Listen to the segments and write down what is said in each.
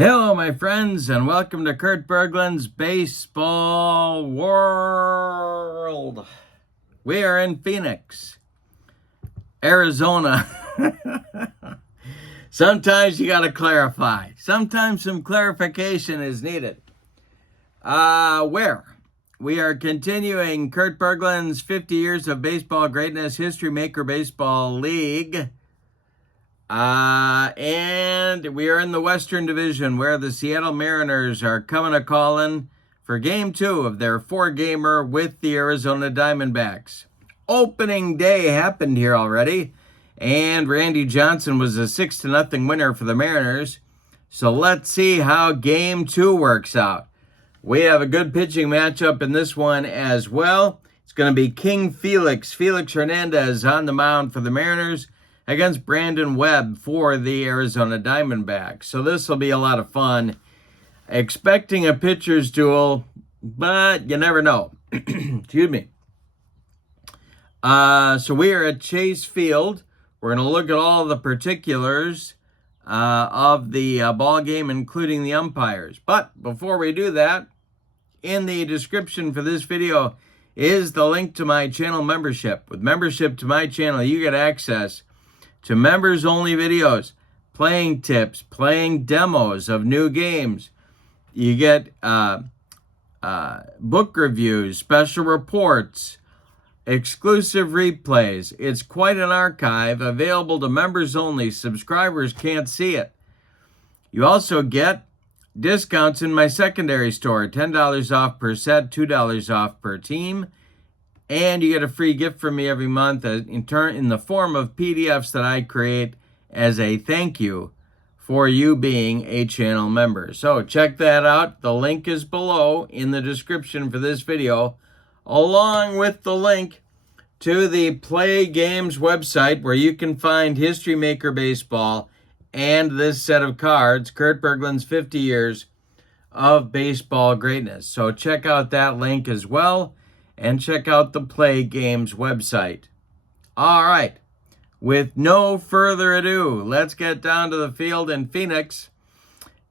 Hello, my friends, and welcome to Kurt Berglund's Baseball World. We are in Phoenix, Arizona. Sometimes you got to clarify. Sometimes some clarification is needed. Where? We are continuing Kurt Berglund's 50 Years of Baseball Greatness History Maker Baseball League. And we are in the Western Division where the Seattle Mariners are coming a calling for Game 2 of their 4-gamer with the Arizona Diamondbacks. Opening day happened here already, and Randy Johnson was a 6-0 winner for the Mariners. So let's see how Game 2 works out. We have a good pitching matchup in this one as well. It's going to be King Felix Hernandez on the mound for the Mariners against Brandon Webb for the Arizona Diamondbacks. So this will be a lot of fun. Expecting a pitcher's duel, but you never know. Excuse me. So we are at Chase Field. We're going to look at all the particulars of the ball game, including the umpires. But before we do that, in the description for this video is the link to my channel membership. With membership to my channel, you get access to members-only videos, playing tips, playing demos of new games. You get book reviews, special reports, exclusive replays. It's quite an archive available to members only. Subscribers can't see it. You also get discounts in my secondary store, $10 off per set, $2 off per team. And you get a free gift from me every month in the form of PDFs that I create as a thank you for you being a channel member. So check that out. The link is below in the description for this video, along with the link to the PLAAY Games website where you can find History Maker Baseball and this set of cards, Kurt Berglund's 50 Years of Baseball Greatness. So check out that link as well. And check out the PLAAY Games website. All right, with no further ado, let's get down to the field in Phoenix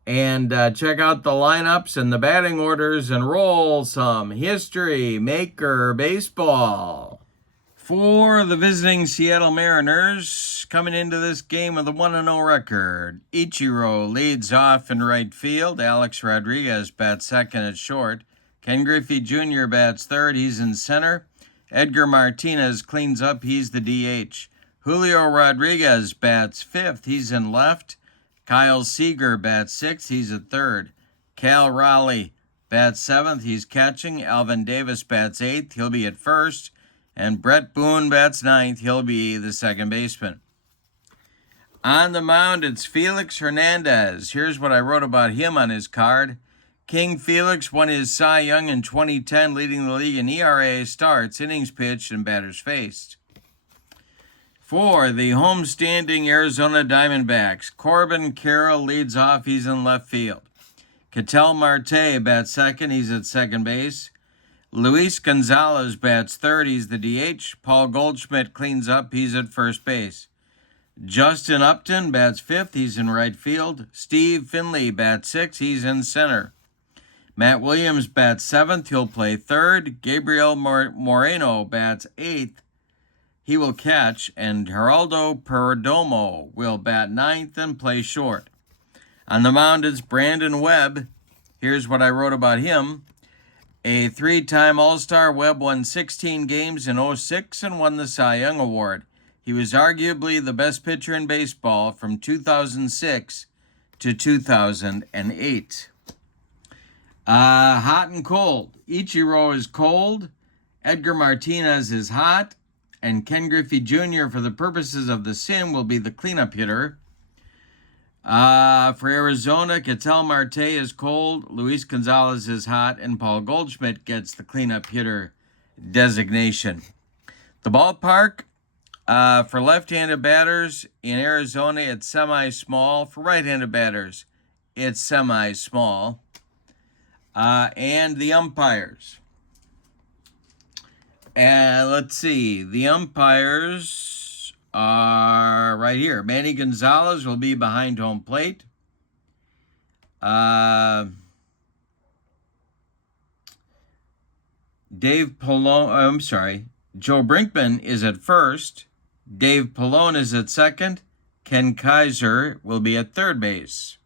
and check out the lineups and the batting orders and roll some History Maker Baseball. For the visiting Seattle Mariners, coming into this game with a 1-0 record, Ichiro leads off in right field. Alex Rodriguez bats second at short. Ken Griffey Jr. bats third, he's in center. Edgar Martinez cleans up, he's the DH. Julio Rodriguez bats fifth, he's in left. Kyle Seager bats sixth, he's at third. Cal Raleigh bats seventh, he's catching. Alvin Davis bats eighth, he'll be at first. And Brett Boone bats ninth, he'll be the second baseman. On the mound, it's Felix Hernandez. Here's what I wrote about him on his card. King Felix won his Cy Young in 2010, leading the league in ERA, starts, innings pitched, and batters faced. For the homestanding Arizona Diamondbacks, Corbin Carroll leads off, he's in left field. Ketel Marte bats second, he's at second base. Luis Gonzalez bats third, he's the DH. Paul Goldschmidt cleans up, he's at first base. Justin Upton bats fifth, he's in right field. Steve Finley bats sixth, he's in center. Matt Williams bats seventh, he'll play third. Gabriel Moreno bats eighth, he will catch. And Geraldo Perdomo will bat ninth and play short. On the mound is Brandon Webb. Here's what I wrote about him. A 3-time All-Star, Webb won 16 games in 2006 and won the Cy Young Award. He was arguably the best pitcher in baseball from 2006 to 2008. Hot and cold. Ichiro is cold. Edgar Martinez is hot. And Ken Griffey Jr., for the purposes of the sim, will be the cleanup hitter. For Arizona, Ketel Marte is cold. Luis Gonzalez is hot. And Paul Goldschmidt gets the cleanup hitter designation. The ballpark, for left-handed batters in Arizona, it's semi-small. For right-handed batters, it's semi-small. And the umpires. And let's see. The umpires are right here. Manny Gonzalez will be behind home plate. Dave Pallone, I'm sorry, Joe Brinkman is at first. Dave Pallone is at second. Ken Kaiser will be at third base.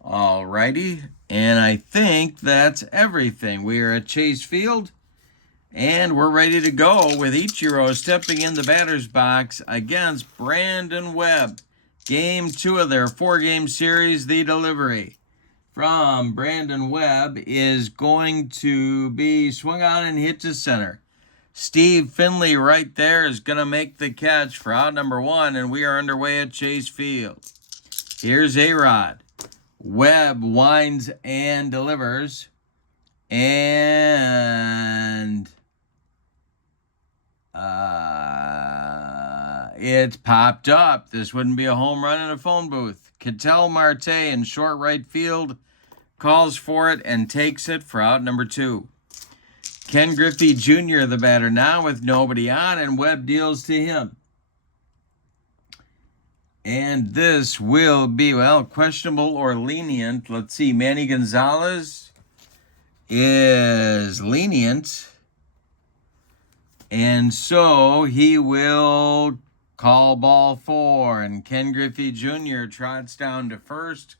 All righty, and I think that's everything. We are at Chase Field, and we're ready to go with Ichiro stepping in the batter's box against Brandon Webb. Game 2 of their 4-game series, the delivery from Brandon Webb is going to be swung on and hit to center. Steve Finley right there is going to make the catch for out number 1, and we are underway at Chase Field. Here's A-Rod. Webb winds and delivers, and it's popped up. This wouldn't be a home run in a phone booth. Ketel Marte in short right field calls for it and takes it for out number 2. Ken Griffey Jr., the batter now with nobody on, and Webb deals to him. And this will be, well, questionable or lenient. Let's see, Manny Gonzalez is lenient. And so he will call ball 4. And Ken Griffey Jr. trots down to first.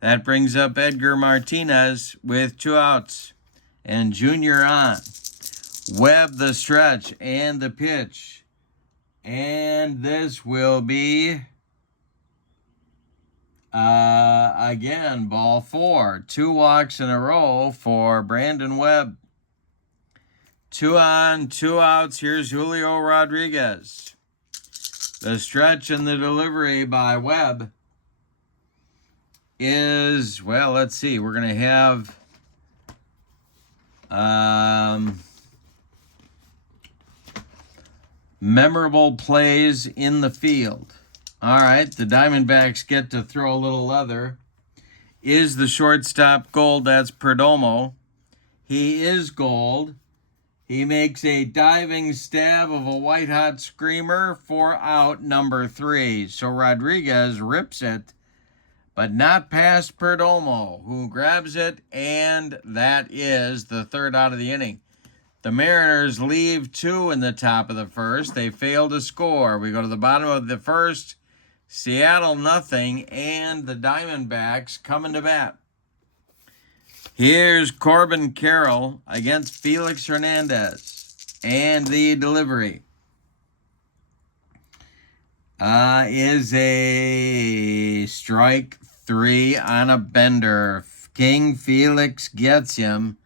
That brings up Edgar Martinez with 2 outs. And Jr. on. Webb the stretch and the pitch. And this will be... again, ball 4. 2 walks in a row for Brandon Webb. 2 on, 2 outs. Here's Julio Rodriguez. The stretch and the delivery by Webb is, well, let's see. We're going to have memorable plays in the field. All right, the Diamondbacks get to throw a little leather. Is the shortstop Gold? That's Perdomo. He is Gold. He makes a diving stab of a white-hot screamer for out number 3. So Rodriguez rips it, but not past Perdomo, who grabs it, and that is the 3rd out of the inning. The Mariners leave 2 in the top of the 1st. They fail to score. We go to the bottom of the 1st. Seattle nothing, and the Diamondbacks coming to bat. Here's Corbin Carroll against Felix Hernandez, and the delivery is a strike 3 on a bender. King Felix gets him.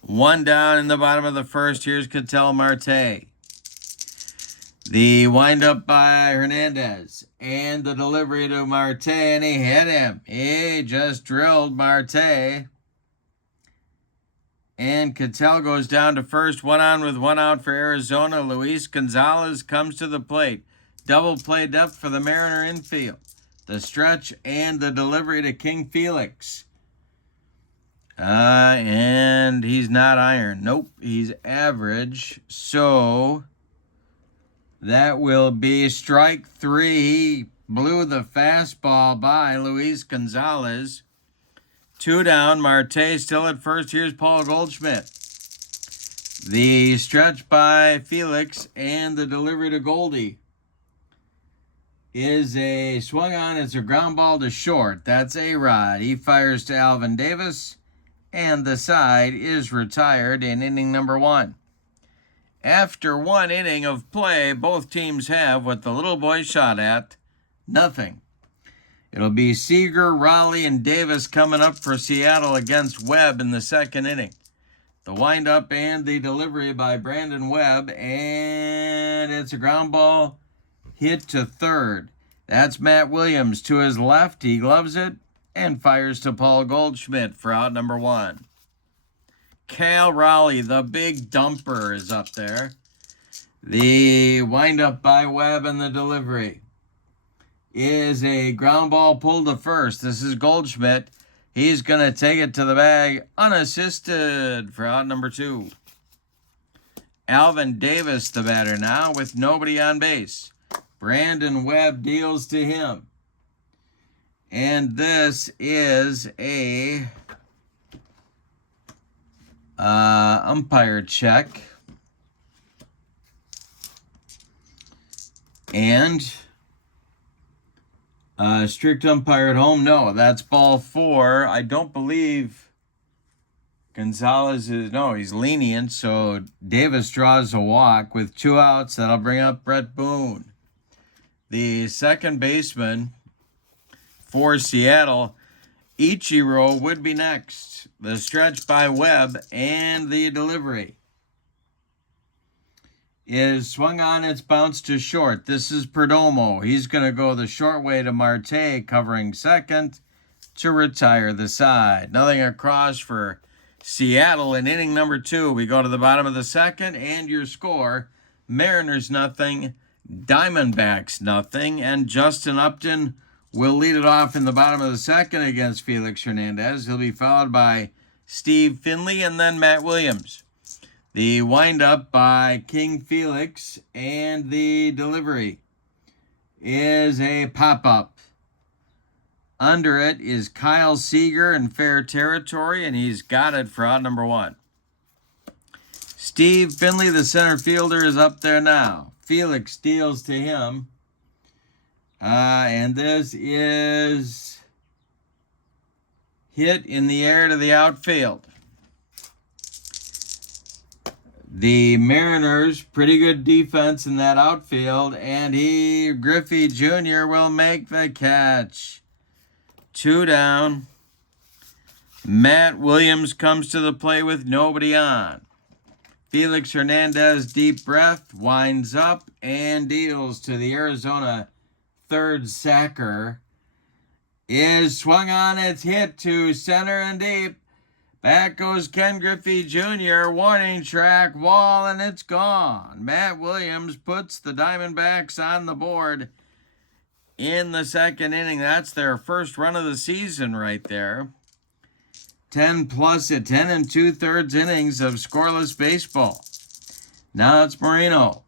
1 down in the bottom of the 1st. Here's Ketel Marte. The windup by Hernandez and the delivery to Marte, and he hit him. He just drilled Marte. And Ketel goes down to first. 1 on with 1 out for Arizona. Luis Gonzalez comes to the plate. Double play depth for the Mariner infield. The stretch and the delivery to King Felix. And he's not iron. Nope, he's average. So that will be strike 3. He blew the fastball by Luis Gonzalez. 2 down. Marte still at first. Here's Paul Goldschmidt. The stretch by Felix and the delivery to Goldie is a swung on. It's a ground ball to short. That's A-Rod. He fires to Alvin Davis, and the side is retired in inning number 1. After 1 inning of play, both teams have what the little boy shot at, nothing. It'll be Seager, Raleigh, and Davis coming up for Seattle against Webb in the 2nd inning. The windup and the delivery by Brandon Webb, and it's a ground ball hit to 3rd. That's Matt Williams to his left. He gloves it and fires to Paul Goldschmidt for out number 1. Cal Raleigh, the big dumper, is up there. The windup by Webb and the delivery is a ground ball pulled to first. This is Goldschmidt. He's going to take it to the bag unassisted for out number 2. Alvin Davis, the batter now, with nobody on base. Brandon Webb deals to him. And this is a umpire check. And strict umpire at home. No, that's ball 4. I don't believe Gonzalez is, no, he's lenient. So Davis draws a walk with 2 outs. That'll bring up Brett Boone. The second baseman for Seattle, Ichiro, would be next. The stretch by Webb and the delivery is swung on, it's bounced to short. This is Perdomo. He's going to go the short way to Marte, covering second to retire the side. Nothing across for Seattle in inning number 2. We go to the bottom of the second, and your score, Mariners nothing, Diamondbacks nothing, and Justin Upton will lead it off in the bottom of the second against Felix Hernandez. He'll be followed by Steve Finley and then Matt Williams. The windup by King Felix, and the delivery is a pop-up. Under it is Kyle Seager in fair territory, and he's got it for out number 1. Steve Finley, the center fielder, is up there now. Felix deals to him. And this is hit in the air to the outfield. The Mariners, pretty good defense in that outfield, and Griffey Jr. will make the catch. 2 down. Matt Williams comes to the plate with nobody on. Felix Hernandez, deep breath, winds up and deals to the Arizona third sacker. Is swung on, it's hit to center and deep. Back goes Ken Griffey Jr., warning track, wall, and it's gone. Matt Williams puts the Diamondbacks on the board in the second inning. That's their first run of the season right there. 10 plus at 10 2/3 innings of scoreless baseball. Now it's Moreno.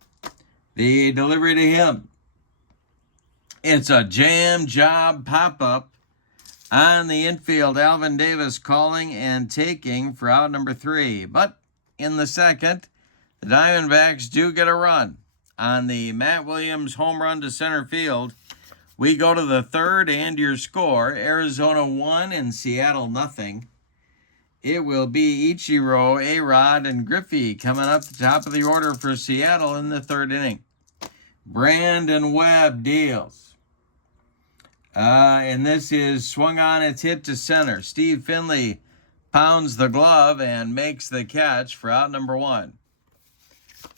The delivery to him. It's a jam job pop-up on the infield. Alvin Davis calling and taking for out number 3. But in the second, the Diamondbacks do get a run on the Matt Williams home run to center field. We go to the third, and your score, Arizona 1 and Seattle nothing. It will be Ichiro, A-Rod, and Griffey coming up the top of the order for Seattle in the third inning. Brandon Webb deals. And this is swung on, it's hit to center. Steve Finley pounds the glove and makes the catch for out number 1.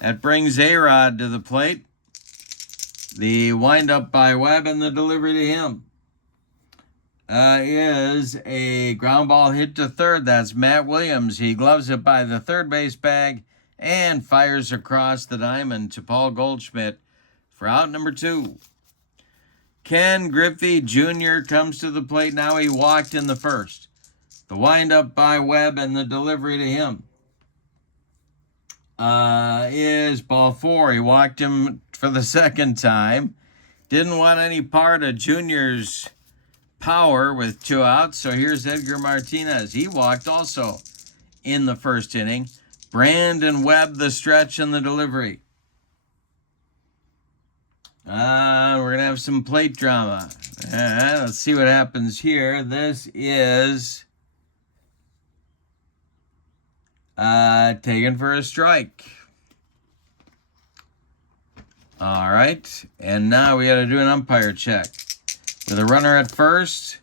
That brings A-Rod to the plate. The windup by Webb and the delivery to him is a ground ball hit to third. That's Matt Williams. He gloves it by the third base bag and fires across the diamond to Paul Goldschmidt for out number 2. Ken Griffey Jr. comes to the plate. Now he walked in the first. The windup by Webb and the delivery to him is ball 4. He walked him for the second time. Didn't want any part of Junior's power with 2 outs. So here's Edgar Martinez. He walked also in the first inning. Brandon Webb, the stretch and the delivery. We're going to have some plate drama. Let's see what happens here. This is taken for a strike. All right. And now we got to do an umpire check. With a runner at first,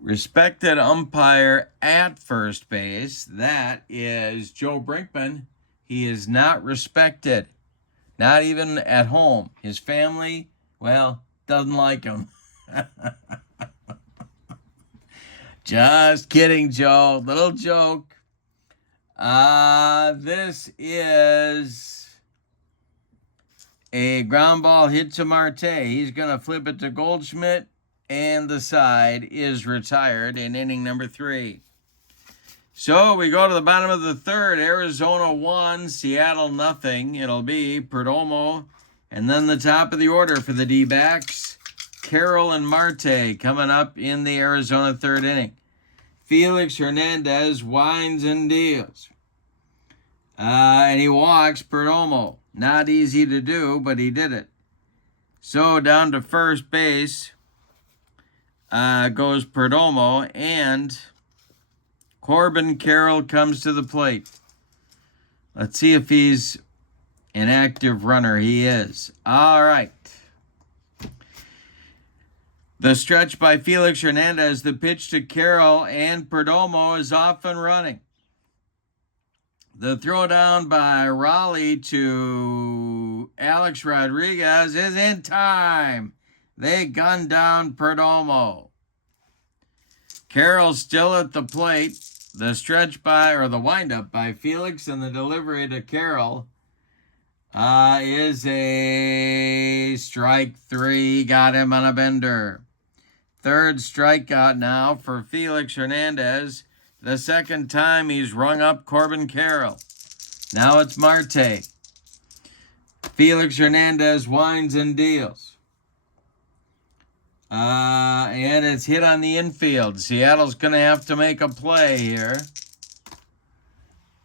respected umpire at first base. That is Joe Brinkman. He is not respected. Not even at home. His family, well, doesn't like him. Just kidding, Joe. Little joke. This is a ground ball hit to Marte. He's going to flip it to Goldschmidt, and the side is retired in inning number 3. So we go to the bottom of the third. Arizona 1, Seattle nothing. It'll be Perdomo. And then the top of the order for the D-backs, Carroll and Marte coming up in the Arizona third inning. Felix Hernandez winds and deals. And he walks Perdomo. Not easy to do, but he did it. So down to first base goes Perdomo, and Corbin Carroll comes to the plate. Let's see if he's an active runner. He is. All right. The stretch by Felix Hernandez, the pitch to Carroll, and Perdomo is off and running. The throw down by Raleigh to Alex Rodriguez is in time. They gun down Perdomo. Carroll still at the plate. The stretch by, or the windup by Felix, and the delivery to Carroll is a strike three. Got him on a bender. Third strikeout now for Felix Hernandez. The second time he's rung up Corbin Carroll. Now it's Marte. Felix Hernandez winds and deals. And it's hit on the infield. Seattle's going to have to make a play here.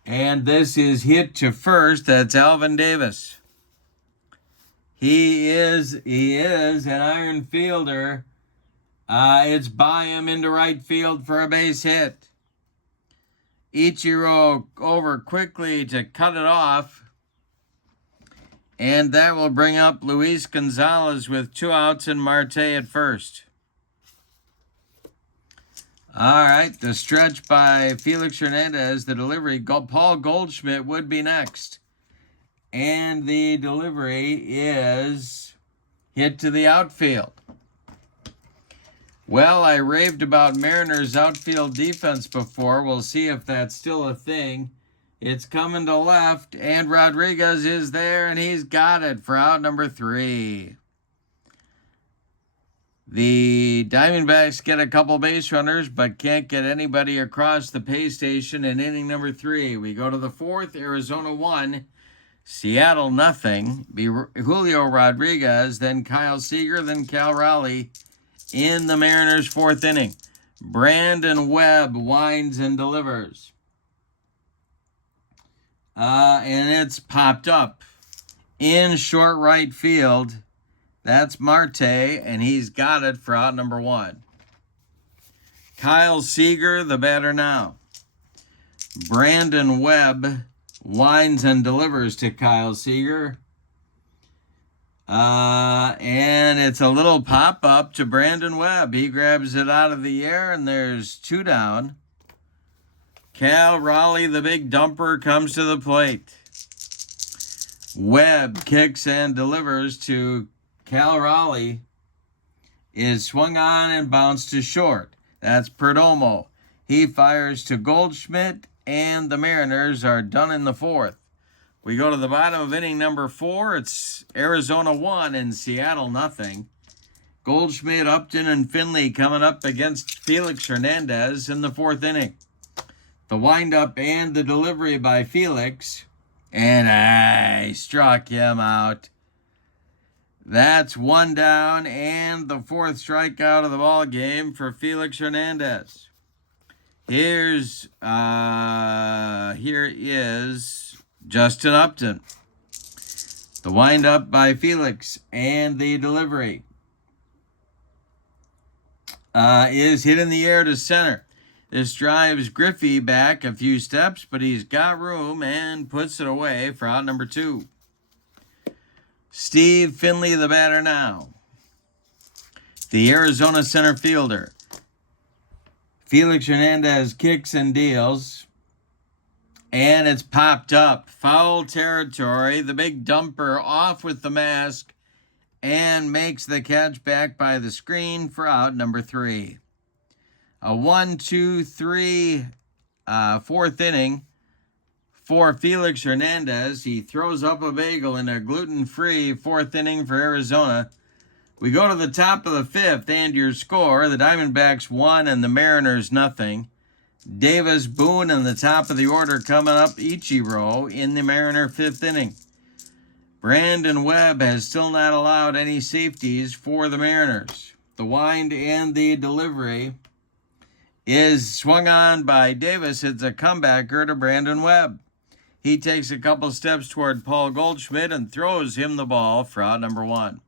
And this is hit to first. That's Alvin Davis. He is an iron fielder. It's by him into right field for a base hit. Ichiro over quickly to cut it off. And that will bring up Luis Gonzalez with 2 outs and Marte at first. All right, the stretch by Felix Hernandez, the delivery. Paul Goldschmidt would be next. And the delivery is hit to the outfield. Well, I raved about Mariners' outfield defense before. We'll see if that's still a thing. It's coming to left, and Rodriguez is there, and he's got it for out number 3. The Diamondbacks get a couple base runners, but can't get anybody across the pay station in inning number 3. We go to the 4th, Arizona 1, Seattle nothing. Julio Rodriguez, then Kyle Seager, then Cal Raleigh in the Mariners' 4th inning. Brandon Webb winds and delivers. And it's popped up in short right field. That's Marte, and he's got it for out number 1. Kyle Seager, the batter now. Brandon Webb winds and delivers to Kyle Seager. And it's a little pop-up to Brandon Webb. He grabs it out of the air, and there's 2 down. Cal Raleigh, the big dumper, comes to the plate. Webb kicks and delivers to Cal Raleigh. Is swung on and bounced to short. That's Perdomo. He fires to Goldschmidt, and the Mariners are done in the 4th. We go to the bottom of inning number 4. It's Arizona 1 and Seattle nothing. Goldschmidt, Upton, and Finley coming up against Felix Hernandez in the 4th inning. The windup and the delivery by Felix. And I struck him out. That's 1 down and the 4th strikeout of the ball game for Felix Hernandez. Here is Justin Upton. The windup by Felix and the delivery is hit in the air to center. This drives Griffey back a few steps, but he's got room and puts it away for out number 2. Steve Finley, the batter now. The Arizona center fielder. Felix Hernandez kicks and deals. And it's popped up. Foul territory. The big dumper off with the mask and makes the catch back by the screen for out number 3. A 1-2-3 4th inning for Felix Hernandez. He throws up a bagel in a gluten-free 4th inning for Arizona. We go to the top of the 5th, and your score, the Diamondbacks 1 and the Mariners nothing. Davis, Boone in the top of the order coming up, Ichiro in the Mariner 5th inning. Brandon Webb has still not allowed any safeties for the Mariners. The wind and the delivery is swung on by Davis. It's a comebacker to Brandon Webb. He takes a couple steps toward Paul Goldschmidt and throws him the ball for out number 1.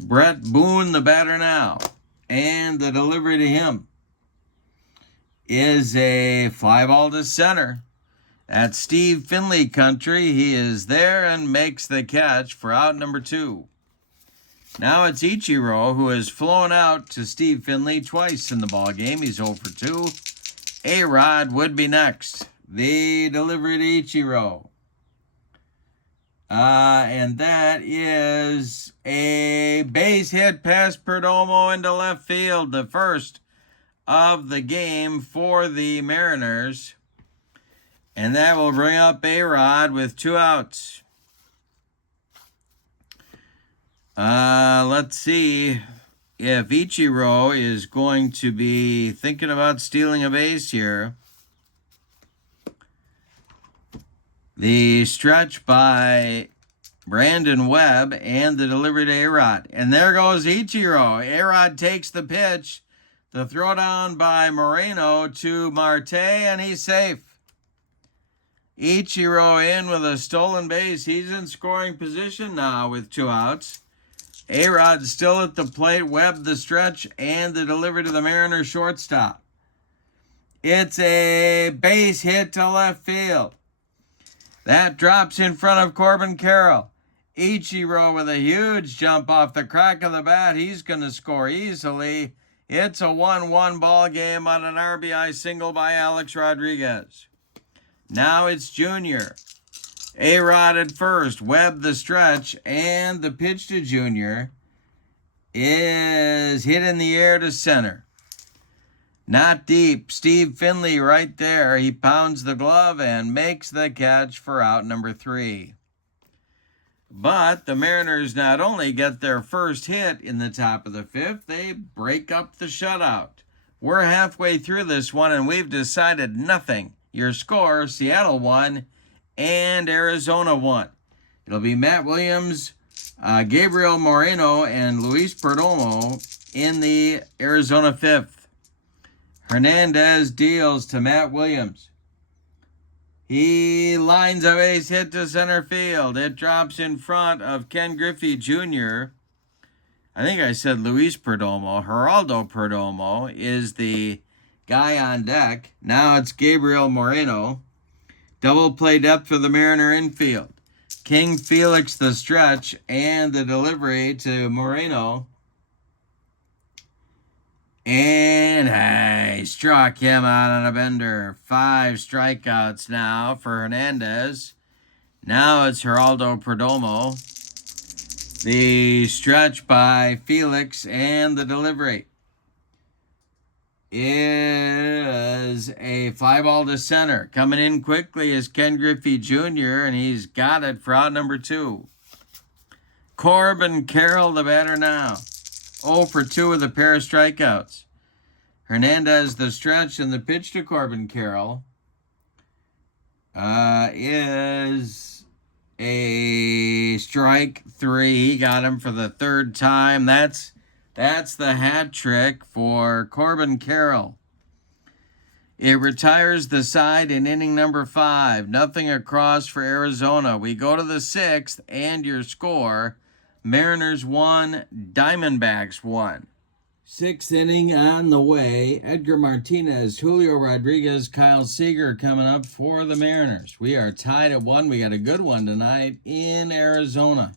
Brett Boone, the batter now. And the delivery to him is a fly ball to center. At Steve Finley country, he is there and makes the catch for out number 2. Now it's Ichiro, who has flown out to Steve Finley twice in the ball game. He's 0 for 2. A-Rod would be next. The delivery to Ichiro. And that is a base hit past Perdomo into left field. The first of the game for the Mariners. And that will bring up A-Rod with 2 outs. Let's see if Ichiro is going to be thinking about stealing a base here. The stretch by Brandon Webb and the delivery to A-Rod. And there goes Ichiro. A-Rod takes the pitch. The throw down by Moreno to Marte, and he's safe. Ichiro in with a stolen base. He's in scoring position now with 2 outs. A-Rod still at the plate. Webb the stretch and the delivery to the Mariners shortstop. It's a base hit to left field. That drops in front of Corbin Carroll. Ichiro with a huge jump off the crack of the bat. He's going to score easily. It's a 1-1 ball game on an RBI single by Alex Rodriguez. Now it's Junior. A-Rod at first. Webb the stretch. And the pitch to Junior is hit in the air to center. Not deep. Steve Finley right there. He pounds the glove and makes the catch for out number 3. But the Mariners not only get their first hit in the top of the 5th, they break up the shutout. We're halfway through this one and we've decided nothing. Your score, Seattle 1 and Arizona 1. It'll be Matt Williams, Gabriel Moreno, and Luis Perdomo in the Arizona 5th. Hernandez deals to Matt Williams. He lines a base hit to center field. It drops in front of Ken Griffey Jr. I think I said Luis Perdomo. Geraldo Perdomo is the guy on deck. Now it's Gabriel Moreno. Double play depth for the Mariner infield. King Felix the stretch and the delivery to Moreno. And I struck him out on a bender. 5 strikeouts now for Hernandez. Now it's Geraldo Perdomo. The stretch by Felix and the delivery is a fly ball to center. Coming in quickly is Ken Griffey Jr., and he's got it for out number 2. Corbin Carroll, the batter now. 0 for 2 with a pair of strikeouts. Hernandez the stretch, and the pitch to Corbin Carroll is a strike 3. He got him for the 3rd time. That's the hat trick for Corbin Carroll. It retires the side in inning number 5. Nothing across for Arizona. We go to the 6th, and your score, Mariners 1, Diamondbacks 1. 6th inning on the way. Edgar Martinez, Julio Rodriguez, Kyle Seager coming up for the Mariners. We are tied at 1. We got a good one tonight in Arizona.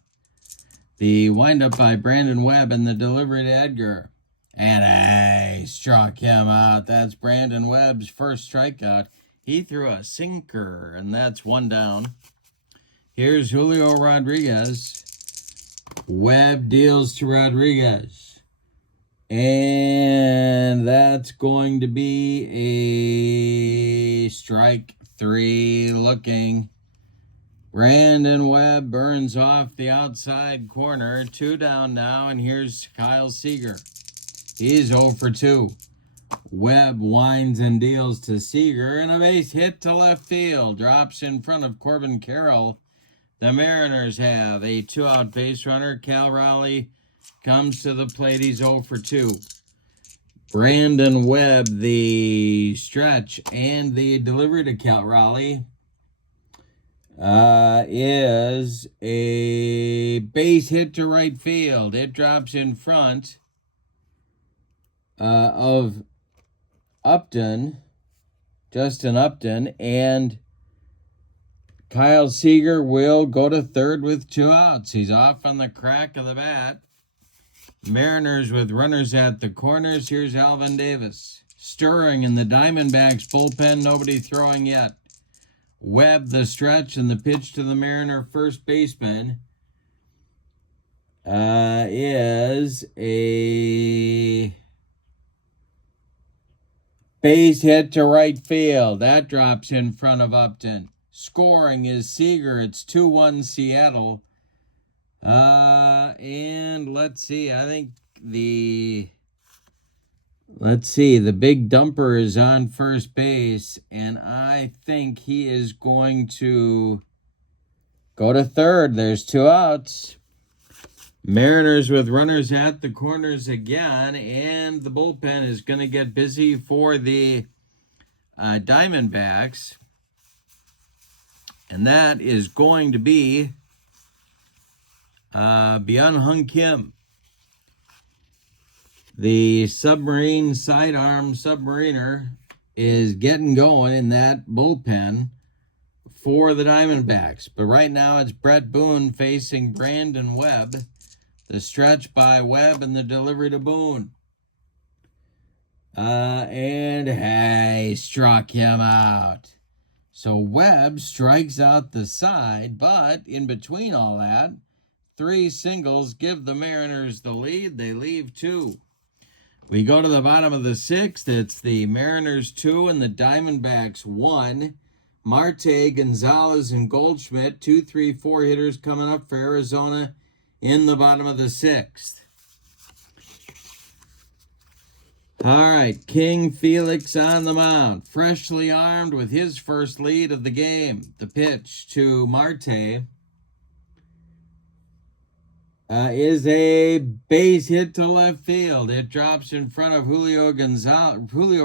The windup by Brandon Webb and the delivery to Edgar. And I struck him out. That's Brandon Webb's first strikeout. He threw a sinker, and that's 1 down. Here's Julio Rodriguez. Webb deals to Rodriguez. And that's going to be a strike 3 looking. Brandon Webb burns off the outside corner. 2 down now, and here's Kyle Seager. He's 0 for 2. Webb winds and deals to Seager, and a base hit to left field. Drops in front of Corbin Carroll. The Mariners have a 2-out base runner. Cal Raleigh comes to the plate. He's 0 for 2. Brandon Webb, the stretch and the delivery to Cal Raleigh, is a base hit to right field. It drops in front of Upton, Justin Upton, and Kyle Seager will go to third with 2 outs. He's off on the crack of the bat. Mariners with runners at the corners. Here's Alvin Davis. Stirring in the Diamondbacks bullpen. Nobody throwing yet. Webb, the stretch, and the pitch to the Mariner first baseman is a base hit to right field. That drops in front of Upton. Scoring is Seager. It's 2-1 Seattle. And let's see. I think the big dumper is on first base, and I think he is going to go to third. There's 2 outs. Mariners with runners at the corners again, and the bullpen is going to get busy for the Diamondbacks. And that is going to be Byung-Hyun Kim. The submarine sidearm submariner is getting going in that bullpen for the Diamondbacks. But right now it's Brett Boone facing Brandon Webb. The stretch by Webb and the delivery to Boone. And he struck him out. So Webb strikes out the side, but in between all that, 3 singles give the Mariners the lead. They leave 2. We go to the bottom of the 6th. It's the Mariners 2 and the Diamondbacks 1. Marte, Gonzalez, and Goldschmidt, 2, 3, 4 hitters coming up for Arizona in the bottom of the 6th. All right, King Felix on the mound, freshly armed with his first lead of the game. The pitch to Marte is a base hit to left field. It drops in front of Julio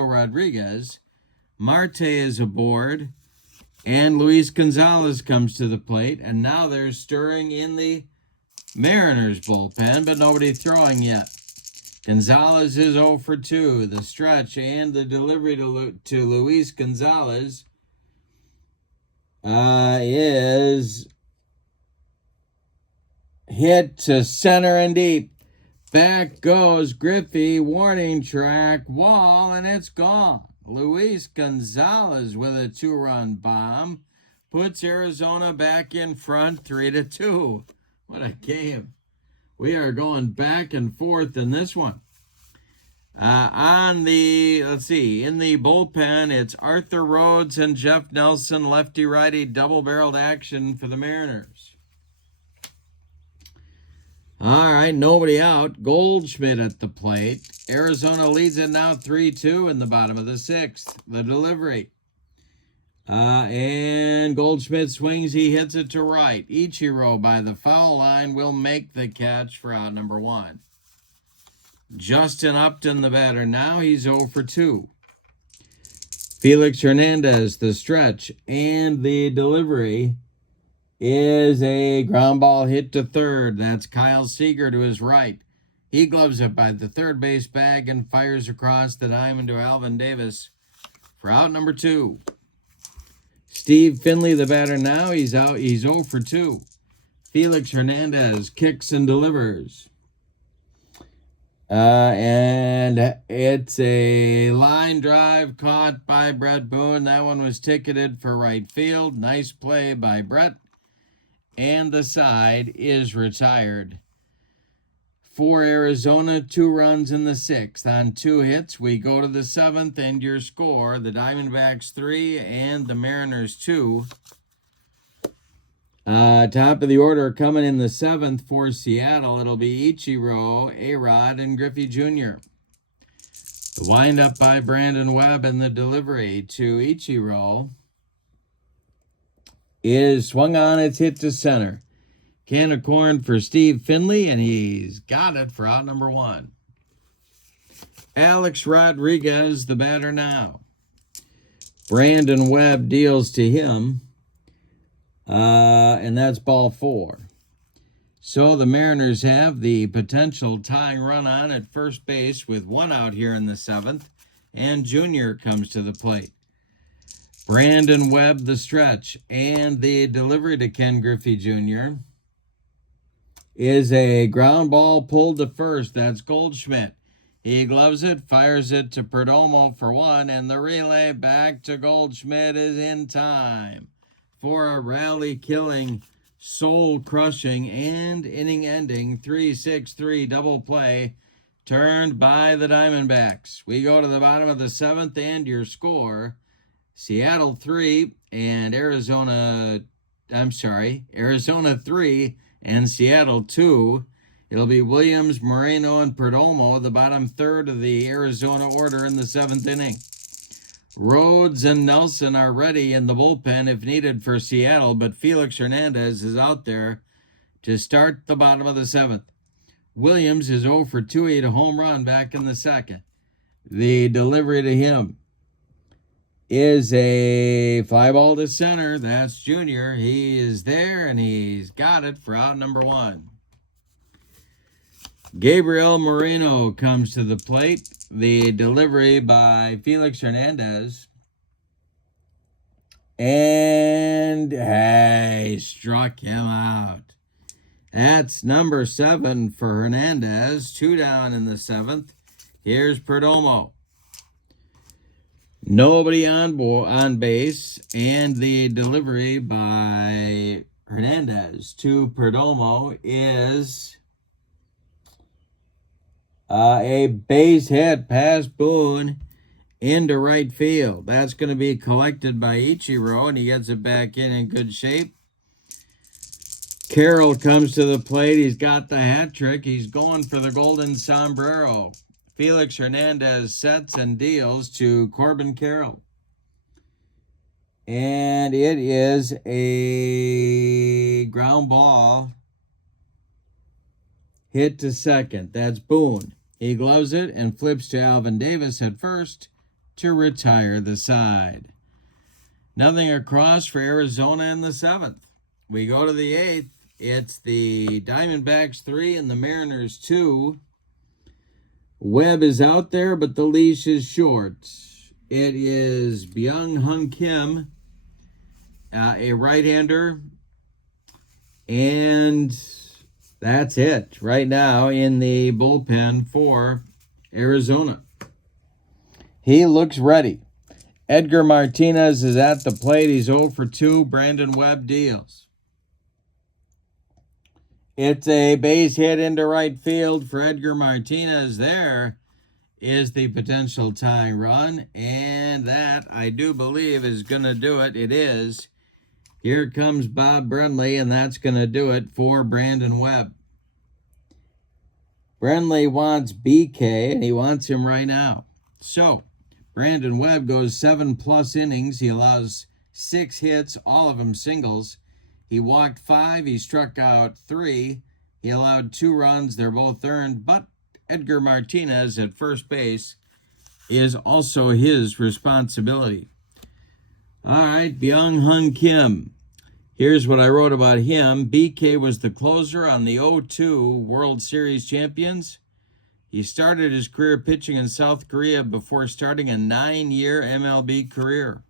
Rodriguez. Marte is aboard, and Luis Gonzalez comes to the plate. And now they're stirring in the Mariners bullpen, but nobody throwing yet. Gonzalez is 0 for 2. The stretch and the delivery to Luis Gonzalez is hit to center and deep. Back goes Griffey, warning track, wall, and it's gone. Luis Gonzalez with a 2-run bomb puts Arizona back in front 3-2. What a game. We are going back and forth in this one. In the bullpen, it's Arthur Rhodes and Jeff Nelson, lefty-righty double-barreled action for the Mariners. All right, nobody out. Goldschmidt at the plate. Arizona leads it now 3-2 in the bottom of the 6th. The delivery. And Goldschmidt swings. He hits it to right. Ichiro by the foul line will make the catch for out number 1. Justin Upton, the batter. Now he's 0 for 2. Felix Hernandez, the stretch, and the delivery is a ground ball hit to third. That's Kyle Seager to his right. He gloves it by the third base bag and fires across the diamond to Alvin Davis for out number 2. Steve Finley, the batter now. He's out. He's 0 for 2. Felix Hernandez kicks and delivers. And it's a line drive caught by Brett Boone. That one was ticketed for right field. Nice play by Brett. And the side is retired. For Arizona, 2 runs in the 6th. On 2 hits, we go to the 7th, and your score, the Diamondbacks 3 and the Mariners 2. Top of the order coming in the 7th for Seattle. It'll be Ichiro, A-Rod, and Griffey Jr. The windup by Brandon Webb and the delivery to Ichiro is swung on. It's hit to center. Can of corn for Steve Finley, and he's got it for out number 1. Alex Rodriguez, the batter now. Brandon Webb deals to him, and that's ball 4. So the Mariners have the potential tying run on at first base with 1 out here in the 7th, and Junior comes to the plate. Brandon Webb, the stretch, and the delivery to Ken Griffey Jr. is a ground ball pulled to first. That's Goldschmidt. He gloves it, fires it to Perdomo for 1, and the relay back to Goldschmidt is in time for a rally-killing, soul-crushing, and inning-ending 3-6-3 double play turned by the Diamondbacks. We go to the bottom of the 7th, and your score, Seattle 3 and Arizona 3 and Seattle 2. It'll be Williams, Moreno, and Perdomo, the bottom third of the Arizona order in the 7th inning. Rhodes and Nelson are ready in the bullpen if needed for Seattle, but Felix Hernandez is out there to start the bottom of the 7th. Williams is 0 for 2, a home run back in the 2nd. The delivery to him is a fly ball to center. That's Junior. He is there, and he's got it for out number 1. Gabriel Moreno comes to the plate. The delivery by Felix Hernandez. And he struck him out. That's number 7 for Hernandez. 2 down in the 7th. Here's Perdomo. Nobody on base, and the delivery by Hernandez to Perdomo is a base hit past Boone into right field. That's going to be collected by Ichiro, and he gets it back in good shape. Carroll comes to the plate. He's got the hat trick. He's going for the golden sombrero. Felix Hernandez sets and deals to Corbin Carroll. And it is a ground ball hit to second. That's Boone. He gloves it and flips to Alvin Davis at first to retire the side. Nothing across for Arizona in the 7th. We go to the 8th. It's the Diamondbacks 3 and the Mariners 2. Webb is out there, but the leash is short. It is Byung-Hun Kim, a right-hander, and that's it right now in the bullpen for Arizona. He looks ready. Edgar Martinez is at the plate. He's 0 for 2. Brandon Webb deals. It's a base hit into right field for Edgar Martinez. There is the potential tying run, and that, I do believe, is going to do it. It is. Here comes Bob Brenly, and that's going to do it for Brandon Webb. Brenly wants BK, and he wants him right now. So, Brandon Webb goes 7+ innings. He allows 6 hits, all of them singles. He walked 5. He struck out 3. He allowed 2 runs. They're both earned, but Edgar Martinez at first base is also his responsibility. All right, Byung-Hun Kim. Here's what I wrote about him. BK was the closer on the 0-2 World Series champions. He started his career pitching in South Korea before starting a 9-year MLB career.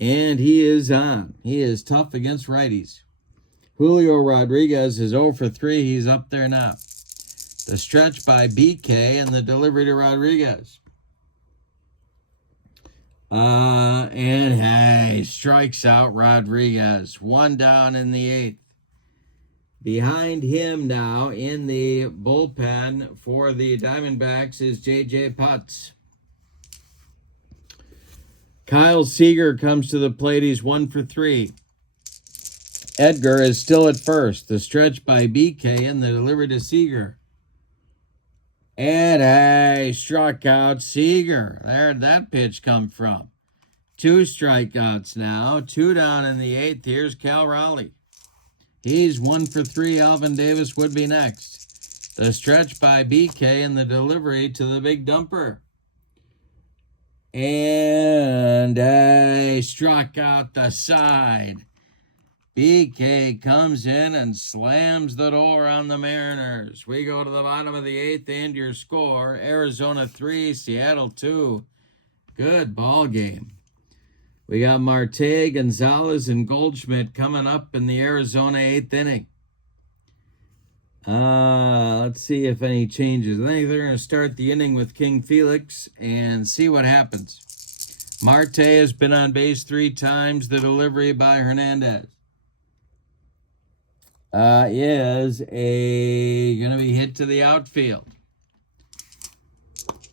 And he is on. He is tough against righties. Julio Rodriguez is 0 for 3. He's up there now. The stretch by BK and the delivery to Rodriguez. And he strikes out Rodriguez. 1 down in the 8th. Behind him now in the bullpen for the Diamondbacks is J.J. Putz. Kyle Seager comes to the plate. He's 1 for 3. Edgar is still at first. The stretch by BK and the delivery to Seager. And he struck out Seager. There'd that pitch come from. 2 strikeouts now. 2 down in the 8th. Here's Cal Raleigh. He's 1 for 3. Alvin Davis would be next. The stretch by BK and the delivery to the big dumper. And he struck out the side. BK comes in and slams the door on the Mariners. We go to the bottom of the 8th and your score. Arizona 3, Seattle 2. Good ball game. We got Marte, Gonzalez, and Goldschmidt coming up in the Arizona 8th inning. Let's see if any changes. I think they're going to start the inning with King Felix and see what happens. Marte has been on base 3 times. The delivery by Hernandez is going to be hit to the outfield.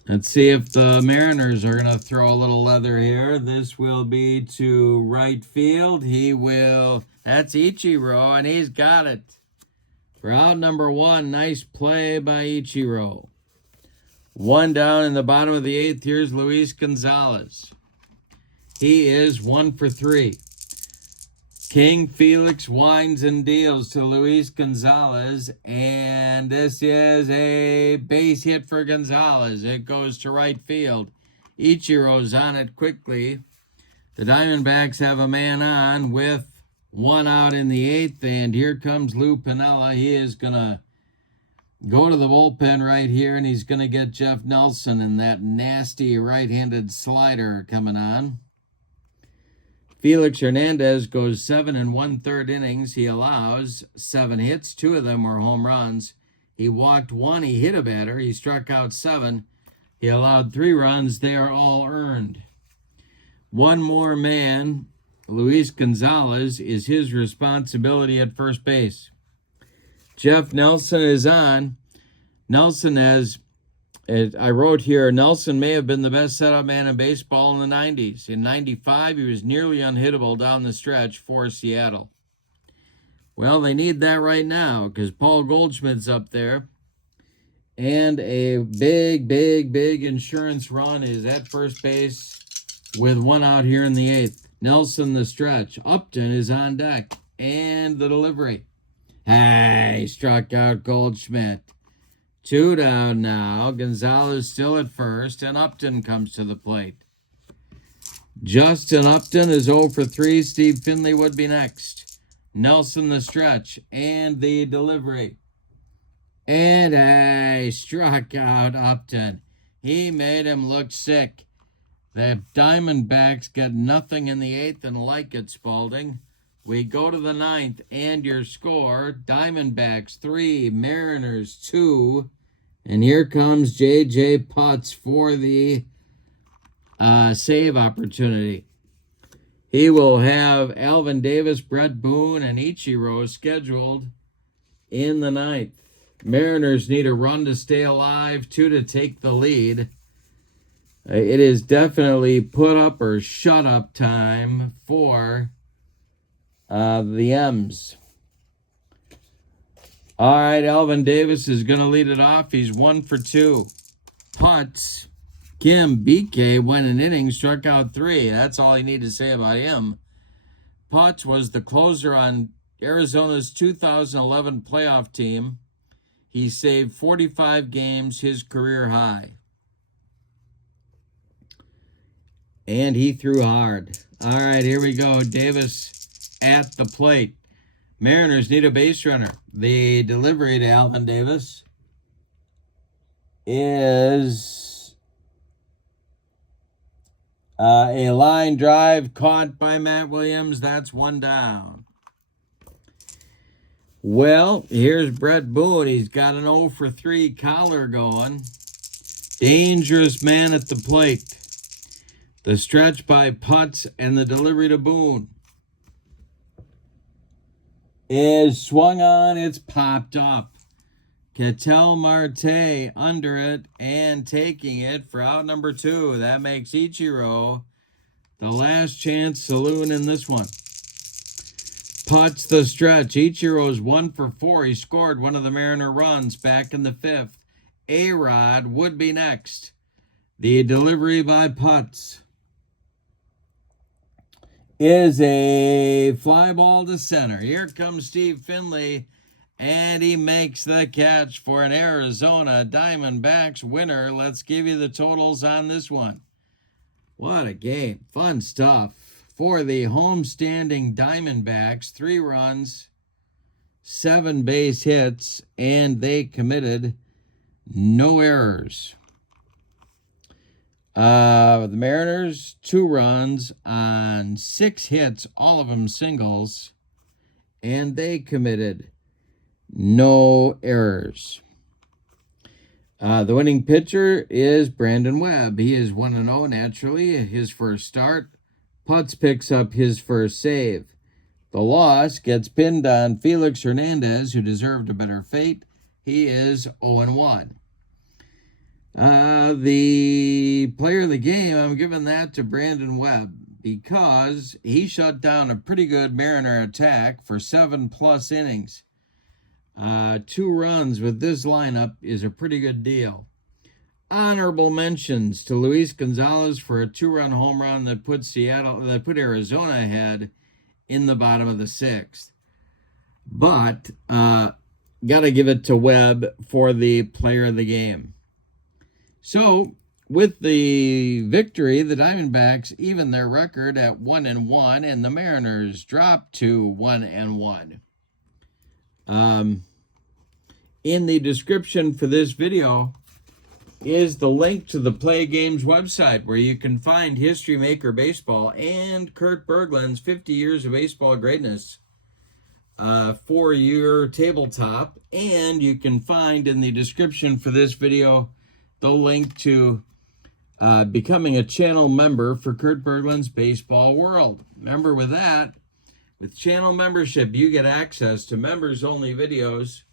Let's see if the Mariners are going to throw a little leather here. This will be to right field. He will. That's Ichiro, and he's got it. For out number 1, nice play by Ichiro. 1 down in the bottom of the 8th. Here's Luis Gonzalez. He is 1 for 3. King Felix winds and deals to Luis Gonzalez, and this is a base hit for Gonzalez. It goes to right field. Ichiro's on it quickly. The Diamondbacks have a man on with 1 out in the 8th, and here comes Lou Piniella. He is going to go to the bullpen right here, and he's going to get Jeff Nelson and that nasty right-handed slider coming on. Felix Hernandez goes 7 1/3 innings. He allows 7 hits. 2 of them were home runs. He walked 1. He hit a batter. He struck out 7. He allowed 3 runs. They are all earned. One more man, Luis Gonzalez, is his responsibility at first base. Jeff Nelson is on. Nelson has... I wrote here, Nelson may have been the best setup man in baseball in the 90s. In 95, he was nearly unhittable down the stretch for Seattle. Well, they need that right now because Paul Goldschmidt's up there. And a big insurance run is at first base with 1 out here in the 8th. Nelson the stretch. Upton is on deck. And the delivery. He struck out Goldschmidt. 2 down now. Gonzalez still at first, and Upton comes to the plate. Justin Upton is 0 for 3. Steve Finley would be next. Nelson the stretch, and the delivery. And he struck out Upton. He made him look sick. The Diamondbacks get nothing in the 8th and like it, Spalding. We go to the 9th, and your score, Diamondbacks 3, Mariners 2. And here comes J.J. Putz for the save opportunity. He will have Alvin Davis, Brett Boone, and Ichiro scheduled in the 9th. Mariners need a run to stay alive, 2 to take the lead. It is definitely put up or shut up time for the M's. All right, Alvin Davis is going to lead it off. He's 1 for 2. Putz, Kim BK went an inning, struck out 3. That's all I need to say about him. Putz was the closer on Arizona's 2011 playoff team. He saved 45 games, his career high. And he threw hard. All right, here we go. Davis at the plate. Mariners need a base runner. The delivery to Alvin Davis is a line drive caught by Matt Williams. That's 1 down. Well, here's Brett Boone. He's got an 0 for 3 collar going. Dangerous man at the plate. The stretch by Putz and the delivery to Boone is swung on. It's popped up. Ketel Marte under it and taking it for out number 2. That makes Ichiro the last chance saloon in this one. Putz the stretch. Ichiro's 1 for 4. He scored one of the Mariner runs back in the 5th. A-Rod would be next. The delivery by Putz is a fly ball to center. Here comes Steve Finley, and he makes the catch for an Arizona Diamondbacks winner. Let's give you the totals on this one. What a game. Fun stuff. For the homestanding Diamondbacks, 3 runs, 7 base hits, and they committed no errors. The Mariners, 2 runs on 6 hits, all of them singles, and they committed no errors. The winning pitcher is Brandon Webb. He is 1-0 naturally, his first start. Putz picks up his first save. The loss gets pinned on Felix Hernandez, who deserved a better fate. He is 0-1. The player of the game, I'm giving that to Brandon Webb because he shut down a pretty good Mariner attack for 7+ innings. 2 runs with this lineup is a pretty good deal. Honorable mentions to Luis Gonzalez for a 2-run home run that put Arizona ahead in the bottom of the 6th. But got to give it to Webb for the player of the game. So, with the victory, the Diamondbacks even their record at 1-1, and the Mariners drop to 1-1. In the description for this video is the link to the PLAAY Games website, where you can find History Maker Baseball and Kurt Berglund's 50 Years of Baseball Greatness for your tabletop. And you can find in the description for this video the link to becoming a channel member for Kurt Berglund's Baseball World. Remember, with that, with channel membership, you get access to members-only videos,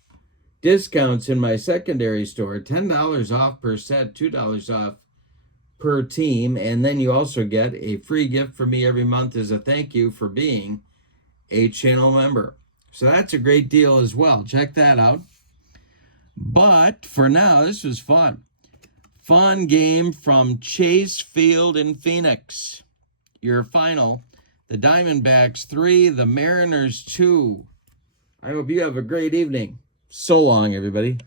discounts in my secondary store, $10 off per set, $2 off per team, and then you also get a free gift from me every month as a thank you for being a channel member. So that's a great deal as well. Check that out. But for now, this was fun. Fun game from Chase Field in Phoenix. Your final, the Diamondbacks 3, the Mariners 2. I hope you have a great evening. So long, everybody.